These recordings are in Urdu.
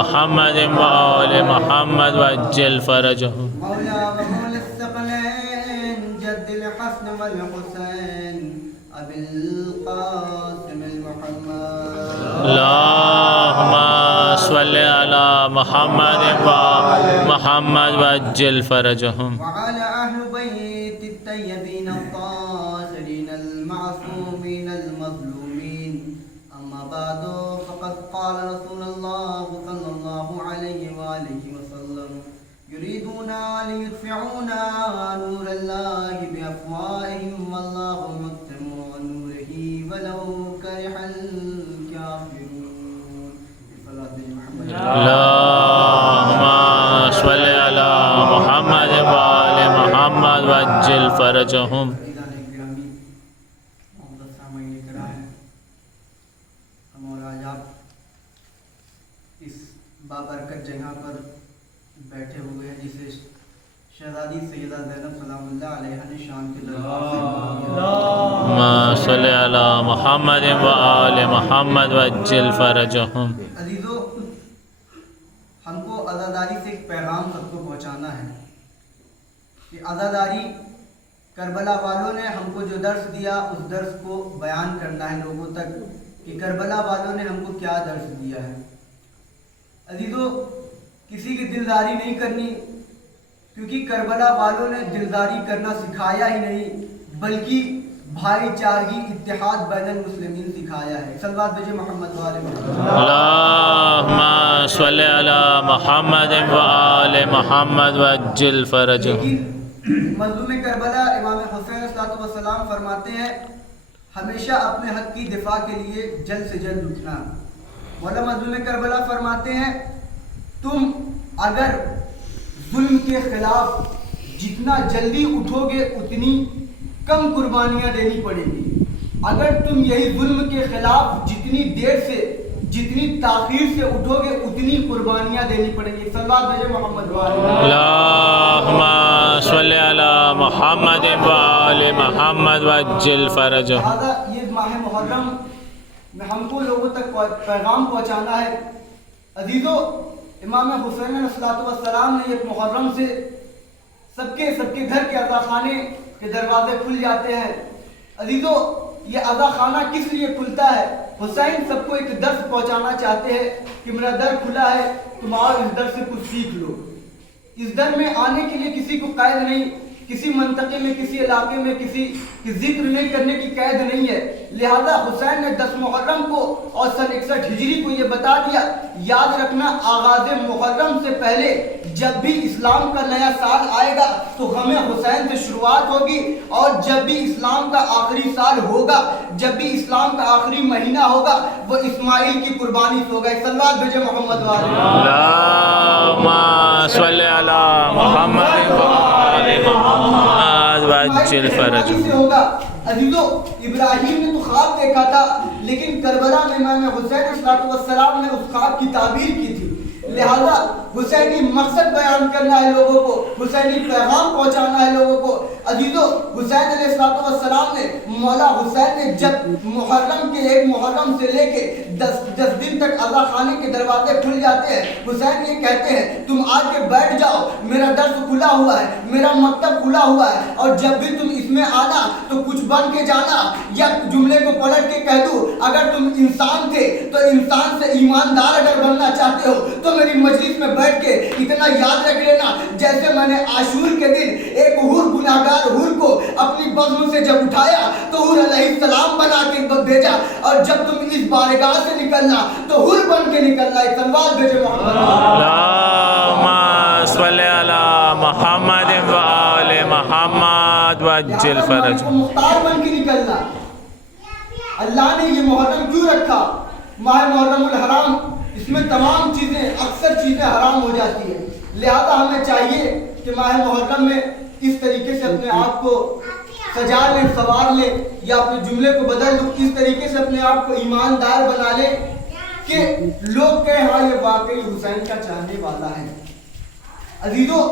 محمد وآل محمد وعجل فرجهم مولا ومولى الثقلين جد الحسن والحسين أبي القاسم المحمد اللهم صل على محمد وآل محمد وعجل فرجهم وعلى أهل بيت الطيبين الطاهرين المعصومين المظلومين أما بعد فقد قال رسول الله صلى الله عليه وآله وسلم يريدون ليطفئوا نور الله بأفواههم والله متم نوره ولو كره الكافرون. اللهم صل على محمد وآل محمد وعجل فرجهم. بابرکت جگہ پر بیٹھے ہوئے ہیں جسے شہزادی سیدہ زینب سلام اللہ علیہ نے شان کے دربار سے اللهم صل على محمد وآل محمد وعجل فرجهم. عزیزو، ہم کو عزاداری سے ایک پیغام سب کو پہنچانا ہے کہ عزاداری کربلا والوں نے ہم کو جو درس دیا اس درس کو بیان کرنا ہے لوگوں تک کہ کربلا والوں نے ہم کو کیا درس دیا ہے. عزیزو، کسی کی دلداری نہیں کرنی، کیونکہ کربلا والوں نے دلداری کرنا سکھایا ہی نہیں بلکہ بھائی چارگی اتحاد بین المسلمین سکھایا ہے. صلوات بھیجے محمد وآل محمد. اللهم صل على محمد وآل محمد وعجل فرجهم. لیکن مظلوم کربلا امام حسین صلی اللہ علیہ وسلم فرماتے ہیں ہمیشہ اپنے حق کی دفاع کے لیے جلد سے جلد اٹھنا. مولا مظلوم کربلا فرماتے ہیں تم اگر ظلم کے خلاف جتنا جلدی اٹھو گے اتنی کم قربانیاں دینی پڑیں گی. اگر تم یہی ظلم کے خلاف جتنی دیر سے جتنی تاخیر سے اٹھو گے اتنی قربانیاں دینی پڑیں گی. صلوات بھیجے محمد وآل محمد. اللهم صل على محمد وآل محمد وعجل فرجهم. لہذا یہ ماہ محرم میں ہم کو لوگوں تک پیغام پہنچانا ہے. عزیزو، امام حسین علیہ السلام نے ایک محرم سے سب کے گھر کے عزا خانے کے دروازے کھل جاتے ہیں. عزیزو، یہ عزا خانہ کس لیے کھلتا ہے؟ حسین سب کو ایک درس پہنچانا چاہتے ہیں کہ میرا در کھلا ہے، تم آؤ اس در سے کچھ سیکھ لو. اس در میں آنے کے لیے کسی کو قید نہیں کسی منطقے میں کسی علاقے میں کسی کی ذکر نہیں کرنے کی قید نہیں ہے. لہذا حسین نے 10 محرم کو اور سن 61 ہجری کو یہ بتا دیا. یاد رکھنا آغاز محرم سے پہلے جب بھی اسلام کا نیا سال آئے گا تو ہمیں حسین سے شروعات ہوگی, اور جب بھی اسلام کا آخری سال ہوگا, جب بھی اسلام کا آخری مہینہ ہوگا, وہ اسماعیل کی قربانی سے ہوگا. صلوات بھیجے محمد والے. اللہم صلی علی محمد و آل محمد وعجل فرجہ. سے ہوگا. عزیزو, ابراہیم نے تو خواب دیکھا تھا, لیکن کربلا میں امام حسین علیہ السلام نے اس خواب کی تعبیر کی تھی. لہذا حسینی مقصد بیان کرنا ہے لوگوں کو, حسینی پیغام پہنچانا ہے لوگوں کو. عزیزو, حسین علیہ السلام نے, مولا حسین نے جب محرم کے 1 محرم سے لے کے 10 دن تک عزا خانے کے دروازے کھل جاتے ہیں, حسین یہ کہتے ہیں تم آ کے بیٹھ جاؤ, میرا درس کھلا ہوا ہے, میرا مکتب کھلا ہوا ہے, اور جب بھی تم اس میں آنا تو کچھ بن کے جانا, یا جملے کو پلٹ کے کہہ دوں, اگر تم انسان تھے تو انسان سے ایماندار اگر بننا چاہتے ہو تو میری مجلس میں بیٹھ کے اتنا یاد رکھ لینا, جیسے میں نے عاشور کے دن ایک حور, گناہگار حور کو اپنی بزم سے جب اٹھایا تو حور علیہ السلام بنا کے بھیجا, اور جب تم اس بارگاہ سے نکلنا تو حور بن کے نکلنا. ایک تلوار بھیجے محمد. اللہم صلی علی محمد و آل محمد وعجل فرجہ. مختار بن کے نکلنا. اللہ نے یہ محرم کیوں رکھا؟ ماہ محرم الحرام, اس میں تمام چیزیں, اکثر چیزیں حرام ہو جاتی ہیں. لہذا ہمیں چاہیے کہ ماہ محرم میں اس طریقے سے اپنے آپ کو سجا لیں, سوار لیں, یا اپنے جملے کو بدل دو, اس طریقے سے اپنے آپ کو ایماندار بنا لیں کہ لوگ کہیں ہاں یہ واقعی حسین کا چاہنے والا ہے. عزیزو,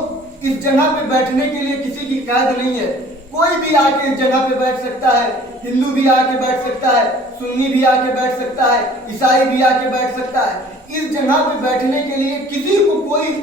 اس جگہ پہ بیٹھنے کے لیے کسی کی قید نہیں ہے, کوئی بھی آ کے اس جگہ پہ بیٹھ سکتا ہے. ہندو بھی آ کے بیٹھ سکتا ہے, سنی بھی آ کے بیٹھ سکتا ہے, عیسائی بھی آ کے بیٹھ سکتا ہے. اس جگہ پہ بیٹھنے کے لیے کسی کو کوئی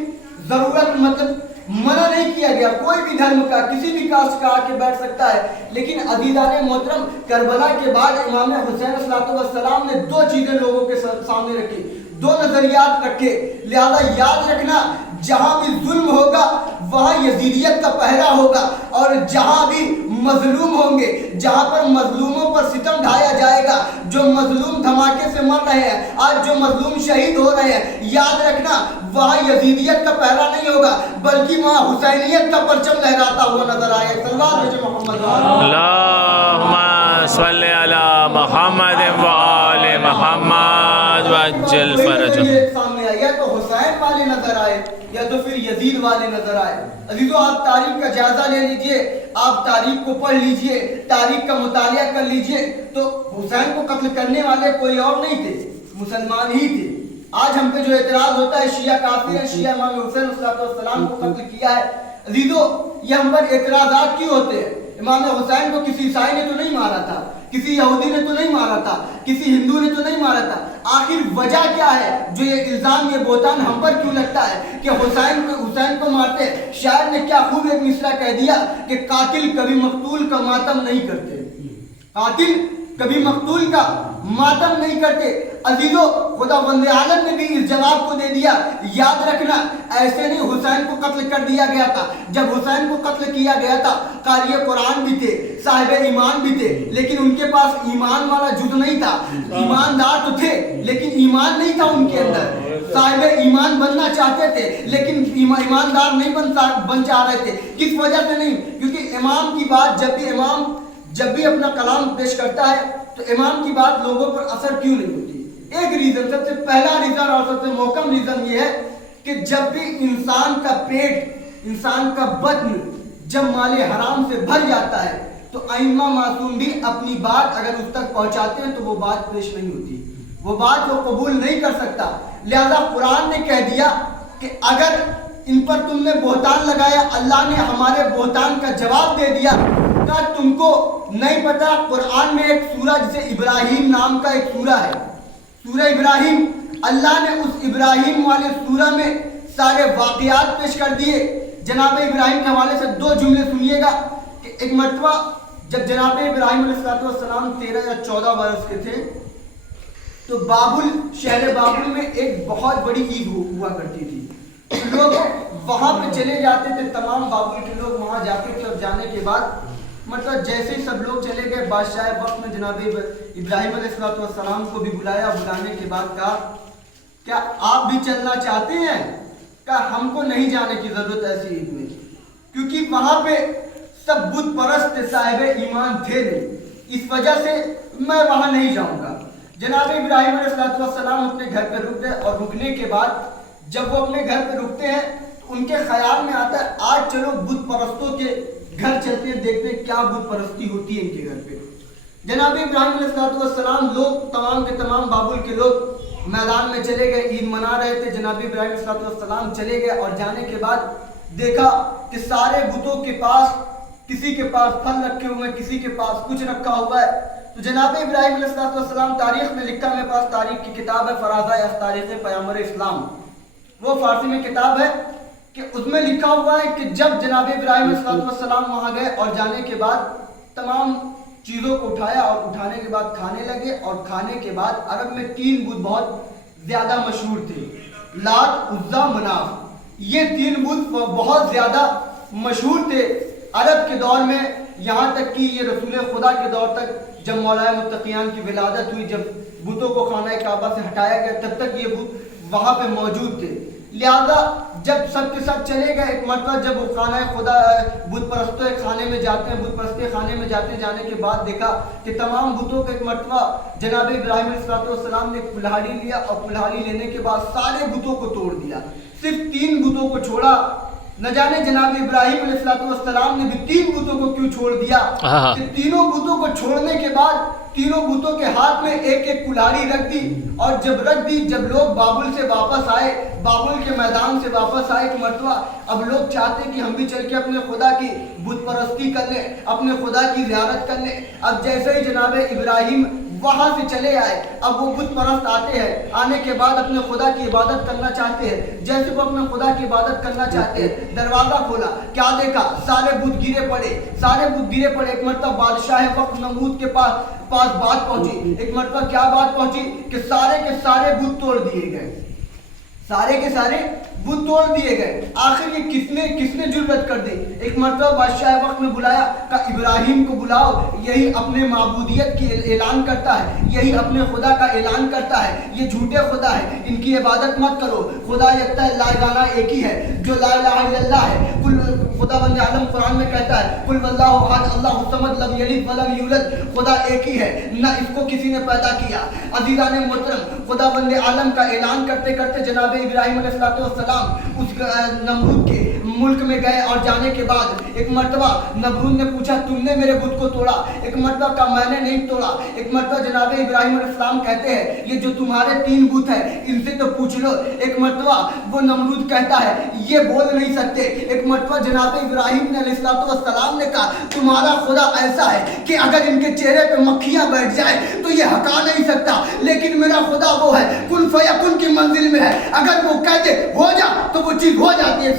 ضرورت, مطلب منع نہیں کیا گیا. کوئی بھی دھرم کا, کسی بھی کاسٹ کا آ کے بیٹھ سکتا ہے. لیکن عزیزان محترم, کربلا کے بعد امام حسین علیہ السلام نے 2 چیزیں لوگوں کے سامنے رکھی, 2 نظریات رکھے. لہذا یاد رکھنا, جہاں بھی ظلم ہوگا وہاں یزیدیت کا پہرا ہوگا, اور جہاں بھی مظلوم ہوں گے, جہاں پر مظلوموں پر ستم ڈھایا جائے گا, جو مظلوم دھماکے سے مر رہے ہیں, آج جو مظلوم شہید ہو رہے ہیں, یاد رکھنا وہاں یزیدیت کا پہرا نہیں ہوگا, بلکہ وہاں حسینیت کا پرچم لہراتا ہوا نظر آئے. صلوات بھیجے محمد. اللہم صلی علی محمد و آل محمد وعجل فرجہ. سامنے آئے, یا تو حسین والے نظر آئے یا تو پھر یزید والے نظر آئے. عزیزو, آپ تاریخ کا جائزہ لے لیجئے, آپ تاریخ کو پڑھ لیجئے, تاریخ کا مطالعہ کر لیجئے, تو حسین کو قتل کرنے والے کوئی اور نہیں تھے, مسلمان ہی تھے. آج ہم پہ جو اعتراض ہوتا ہے شیعہ کافر ہیں, شیعہ امام حسین علیہ السلام کو قتل کیا ہے. عزیزو, یہ ہم پر اعتراضات کیوں ہوتے ہیں؟ امام حسین کو کسی عیسائی نے تو نہیں مارا تھا, کسی یہودی نے تو نہیں مارا تھا, کسی ہندو نے تو نہیں مارا تھا. آخر وجہ کیا ہے جو یہ الزام, یہ بہتان ہم پر کیوں لگتا ہے کہ حسین کو مارتے؟ شاعر نے کیا خوب ایک مصرع کہہ دیا کہ قاتل کبھی مقتول کا ماتم نہیں کرتے, قاتل کبھی مقتول کا ماتم نہیں کرتے. عزیزو, خدا بند عالم نے بھی اس جواب کو دے دیا. یاد رکھنا, ایسے نہیں حسین کو قتل کر دیا گیا تھا. جب حسین کو قتل کیا گیا تھا, قاری قرآن بھی تھے, صاحب ایمان بھی تھے, لیکن ان کے پاس ایمان والا جز نہیں تھا. ایماندار تو تھے لیکن ایمان نہیں تھا ان کے اندر. صاحب ایمان بننا چاہتے تھے لیکن ایماندار نہیں بن چاہ رہے تھے. کس وجہ سے نہیں؟ کیونکہ امام کی بات جب بھی اپنا کلام پیش کرتا ہے تو امام کی بات لوگوں پر اثر کیوں نہیں ہوتی؟ ایک ریزن, سب سے پہلا ریزن اور سب سے محکم ریزن یہ ہے کہ جب بھی انسان کا پیٹ, انسان کا بدن جب مال حرام سے بھر جاتا ہے تو ائمہ معصوم بھی اپنی بات اگر اس تک پہنچاتے ہیں تو وہ بات پیش نہیں ہوتی, وہ بات وہ قبول نہیں کر سکتا. لہذا قرآن نے کہہ دیا کہ اگر ان پر تم نے بہتان لگایا, اللہ نے ہمارے بہتان کا جواب دے دیا. کیا تم کو نہیں پتا قرآن میں ایک سورہ جسے ابراہیم نام کا ایک سورہ ہے, سورہ ابراہیم, اللہ نے اس ابراہیم والے سورہ میں سارے واقعات پیش کر دیے. جناب ابراہیم کے حوالے سے 2 جملے سنیے گا کہ ایک مرتبہ جب جناب ابراہیم علیہ السلام 13 یا 14 برس کے تھے تو بابل, شہر بابل میں ایک بہت بڑی عید ہوا کرتی تھی. لوگ وہاں پہ چلے جاتے تھے تمام بابل کے لوگ وہاں جاتے تھے، اور جانے کے بعد مطلب جیسے ہی سب لوگ چلے گئے، بادشاہ وقت میں جناب ابراہیم علیہ السلام کو بھی بلایا، بلانے کے بعد کہا کیا آپ بھی چلنا چاہتے ہیں؟ کہا ہم کو نہیں جانے کی ضرورت ایسی عید میں، کیونکہ وہاں پہ سب بت پرست صاحب ایمان تھے نہیں، اس وجہ سے میں وہاں نہیں جاؤں گا۔ جناب ابراہیم علیہ السلام اپنے گھر پہ رک گئے، اور رکنے کے بعد جب وہ اپنے گھر پہ رکتے ہیں تو ان کے خیال میں آتا ہے آج چلو بت پرستوں کے گھر چلتے ہیں، دیکھتے ہیں کیا بت پرستی ہوتی ہے ان کے گھر پہ۔ جناب ابراہیم علیہ السلام لوگ تمام کے تمام بابل کے لوگ میدان میں چلے گئے، عید منا رہے تھے۔ جناب ابراہیم علیہ السلام چلے گئے، اور جانے کے بعد دیکھا کہ سارے بتوں کے پاس کسی کے پاس پھل رکھے ہوئے ہیں، کسی کے پاس کچھ رکھا ہوا ہے۔ تو جناب ابراہیم علیہ السلام تاریخ میں لکھا، میرے پاس تاریخ کی کتاب ہے فرازہ از تاریخ پیغمبر اسلام، وہ فارسی میں کتاب ہے کہ اس میں لکھا ہوا ہے کہ جب جناب ابراہیم علیہ السلام وہاں گئے، اور جانے کے بعد تمام چیزوں کو اٹھایا، اور اٹھانے کے بعد کھانے لگے، اور کھانے کے بعد عرب میں 3 بت بہت زیادہ مشہور تھے، لات، عزا، مناف، یہ 3 بت بہت زیادہ مشہور تھے عرب کے دور میں، یہاں تک کہ یہ رسول خدا کے دور تک جب مولا متقیان کی ولادت ہوئی، جب بتوں کو خانہ کعبہ سے ہٹایا گیا، تب تک یہ بت وہاں پہ موجود تھے۔ لہذا جب سب کے سب چلے گئے، ایک مرتبہ جب وہ خانہ خدا بت پرستوں خانے میں جاتے ہیں، بت پرستی خانے میں جانے کے بعد دیکھا کہ تمام بتوں کو ایک مرتبہ جناب ابراہیم علیہ السلام نے کلہاڑی لیا، اور کلہاڑی لینے کے بعد سارے بتوں کو توڑ دیا، صرف 3 بتوں کو چھوڑا۔ نہ جانے جناب ابراہیم علیہ السلام نے بھی 3 بتوں کو کیوں چھوڑ دیا، کہ تینوں بتوں کو چھوڑنے کے بعد تینوں بتوں کے ہاتھ میں ایک ایک کلہاڑی رکھ دی، اور جب رکھ دی، جب لوگ بابل سے واپس آئے، بابل کے میدان سے واپس آئے، ایک مرتبہ اب لوگ چاہتے کہ ہم بھی چل کے اپنے خدا کی بت پرستی کر لیں، اپنے خدا کی زیارت کر لیں۔ اب جیسے ہی جناب ابراہیم وہاں سے چلے آئے، اب وہ بت پرست آتے ہیں، آنے کے بعد اپنے خدا کی عبادت کرنا چاہتے ہیں۔ جیسے وہ اپنے خدا کی عبادت کرنا چاہتے ہیں، دروازہ کھولا، کیا دیکھا؟ سارے بت گرے پڑے۔ ایک مرتبہ بادشاہ وقت نمرود کے پاس بات پہنچی، ایک مرتبہ کیا بات پہنچی کہ سارے کے سارے بت توڑ دیے گئے، سارے کے سارے بت توڑ دیے گئے۔ آخر یہ کس نے جرأت کر دی؟ ایک مرتبہ بادشاہ وقت میں بلایا، کہ ابراہیم کو بلاؤ، یہی اپنے معبودیت کی اعلان کرتا ہے، یہی اپنے خدا کا اعلان کرتا ہے، یہ جھوٹے خدا ہے، ان کی عبادت مت کرو، خدا یکتا لا الہ ایک ہی ہے، جو لا الہ الا اللہ ہے۔ خدا بند عالم قرآن میں کہتا ہے قل واللہ احد اللہ الصمد لم یلد ولم یولد، خدا ایک ہی ہے، نہ اس کو کسی نے پیدا کیا۔ عزیزان محترم، خدا بند عالم کا اعلان کرتے کرتے جناب ابراہیم علیہ السلام اس نمرود کے ملک میں گئے، اور جانے کے بعد ایک مرتبہ نمرود نے پوچھا تم نے میرے بت کو توڑا؟ ایک مرتبہ کہا میں نے نہیں توڑا۔ ایک مرتبہ جناب ابراہیم علیہ السلام کہتے ہیں یہ جو تمہارے 3 بت ہیں ان سے تو پوچھ لو۔ ایک مرتبہ وہ نمرود کہتا ہے یہ بول نہیں سکتے۔ ایک مرتبہ جناب ابراہیم نے علیہ السلام نے کہا تمہارا خدا ایسا ہے کہ اگر ان کے چہرے پہ مکھیاں بیٹھ جائیں تو یہ ہٹا نہیں سکتا، لیکن میرا خدا وہ ہے کن فیکن کی منزل میں ہے، اگر وہ کہتے ہو جا تو وہ چیز ہو جاتی ہے۔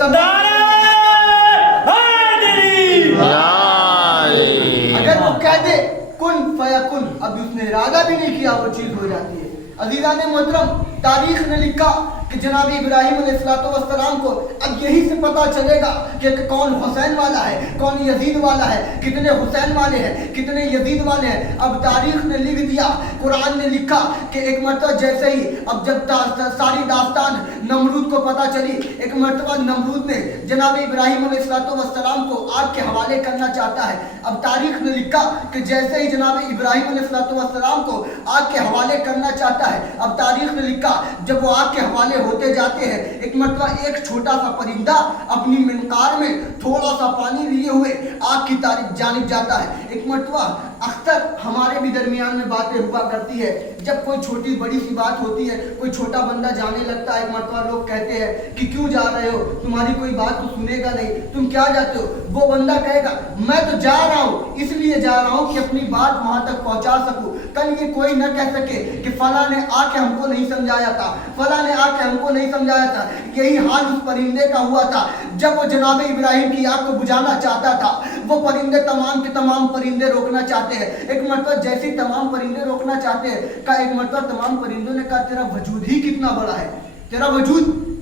اگر وہ کہتے کن فیکن، اب اس نے ارادہ بھی نہیں کیا، وہ چیز ہو جاتی ہے۔ عزیزان محترم، تاریخ نے لکھا کہ جناب ابراہیم علیہ السلام کو اب یہی سے پتا چلے گا کہ کون حسین والا ہے، کون یزید والا ہے، کتنے حسین والے ہیں، کتنے یزید والے ہیں۔ اب تاریخ نے لکھ دیا، قرآن نے لکھا کہ ایک مرتبہ جیسے ہی اب جب ساری داستان نمرود کو پتا چلی، ایک مرتبہ نمرود نے جناب ابراہیم علیہ السلام کو آگ کے حوالے کرنا چاہتا ہے۔ اب تاریخ نے لکھا کہ جیسے ہی جناب ابراہیم علیہ السلام کو آگ کے حوالے کرنا چاہتا ہے، اب تاریخ نے لکھا جب وہ آگ کے حوالے ہوتے جاتے ہیں، ایک مرتبہ ایک چھوٹا سا پرندہ اپنی منقار میں تھوڑا سا پانی لیے ہوئے آگ کی جانب جاتا ہے۔ ایک مرتبہ اکثر ہمارے بھی درمیان میں باتیں ہوا کرتی ہے، جب کوئی چھوٹی بڑی سی بات ہوتی ہے، کوئی چھوٹا بندہ جانے لگتا ہے، ایک مرتبہ لوگ کہتے ہیں کہ کیوں جا رہے ہو، تمہاری کوئی بات تو سنے گا نہیں، تم کیا جاتے ہو؟ وہ بندہ کہے گا میں تو جا رہا ہوں، اس لیے جا رہا ہوں کہ اپنی بات وہاں تک پہنچا سکوں، کل یہ کوئی نہ کہہ سکے کہ فلاں نے آ کے ہم کو نہیں سمجھایا تھا، فلاں نے آ کے ہم کو نہیں سمجھایا تھا۔ یہی حال اس پرندے کا ہوا تھا، جب وہ جناب ابراہیم کی آگ کو بجھانا چاہتا تھا، وہ پرندے تمام کے تمام پرندے روکنا چاہتے ہیں۔ ایک مرتبہ جیسے تمام پرندے روکنا چاہتے ہیں، ایک مرتبہ تمام پرندوں نے کہا تیرا وجود ہی کتنا بڑا ہے، تیرا وجود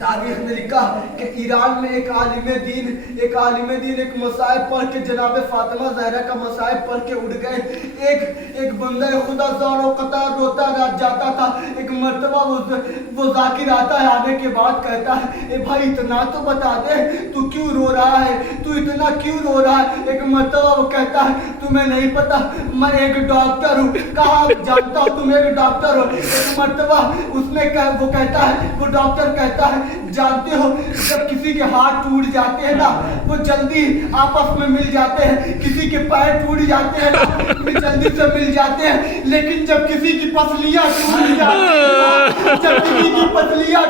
تاریخ نے لکھا کہ ایران میں ایک عالم دین ایک مصائب پڑھ کے جناب فاطمہ زہرا کا مصائب پڑھ کے اڑ گئے. ایک بندہ خدا زار و قطار روتا جاتا تھا. ایک مرتبہ وہ ذاکر آتا ہے, آنے کے بعد کہتا ہے اے بھائی اتنا تو بتا دے تو کیوں رو رہا ہے, تو اتنا کیوں رو رہا ہے. ایک مرتبہ وہ کہتا ہے تمہیں نہیں پتا میں ایک ڈاکٹر ہوں. کہاں جانتا ہوں تم ایک ڈاکٹر ہو. ایک مرتبہ وہ کہتا ہے, وہ ڈاکٹر کہتا ہے جانتے ہو جب کسی کے ہاتھ ٹوٹ جاتے ہیں نا وہ جلدی آپس میں مل جاتے ہیں, کسی کے پیر ٹوٹ جاتے ہیں نا وہ جلدی سے مل جاتے ہیں, لیکن جب کسی کی پسلیاں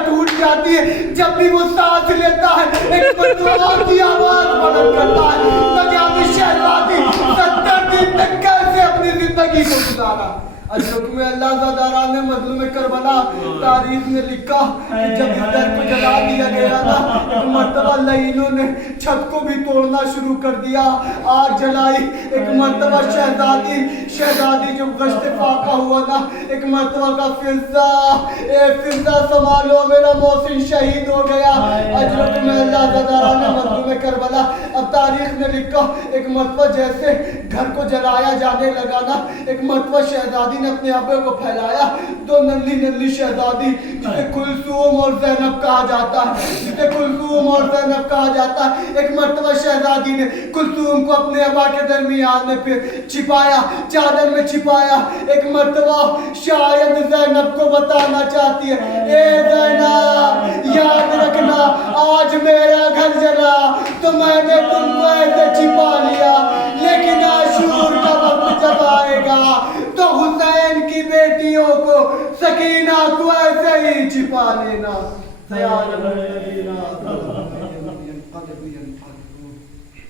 ٹوٹ جاتی ہیں جب بھی وہ سانس لیتا ہے ایک بددعا کی آواز بلند کرتا ہے نجامی شہزادی 70 دن تک کیسے اپنی زندگی کو گزارا. حکم اللہ زاداران نے مظلوم کربلا تاریخ نے لکھا کہ جب اس در کو جلا دیا گیا تھا ایک مرتبہ لعینوں نے چھت کو بھی توڑنا شروع کر دیا, آگ جلائی. ایک مرتبہ شہزادی جو گشت فاقہ ہوا نا ایک مرتبہ کا فضا سنبھالو میرا محسن شہید ہو گیا. حکم اللہ زاداران نے مظلوم کربلا. اب تاریخ نے لکھا ایک مرتبہ جیسے گھر کو جلایا جانے لگا نا ایک مرتبہ شہزادی نے اپنے ابے کو پھیلایا. دو ننھی شہزادی جسے کلثوم اور زینب کہا جاتا ہے ایک مرتبہ شہزادی نے کلثوم کو اپنے ابا کے درمیان میں پھر چھپایا, چادر میں چھپایا. ایک مرتبہ شاید زینب کو بتانا چاہتی ہے اے زینب یاد رکھنا آج میرا گھر جلا تو میں نے تم کو ایسے چھپا لیا, لیکن عاشور کا وقت جب آئے گا تو حسین کی بیٹیوں کو سکینہ کو ایسے ہی چھپا لینا.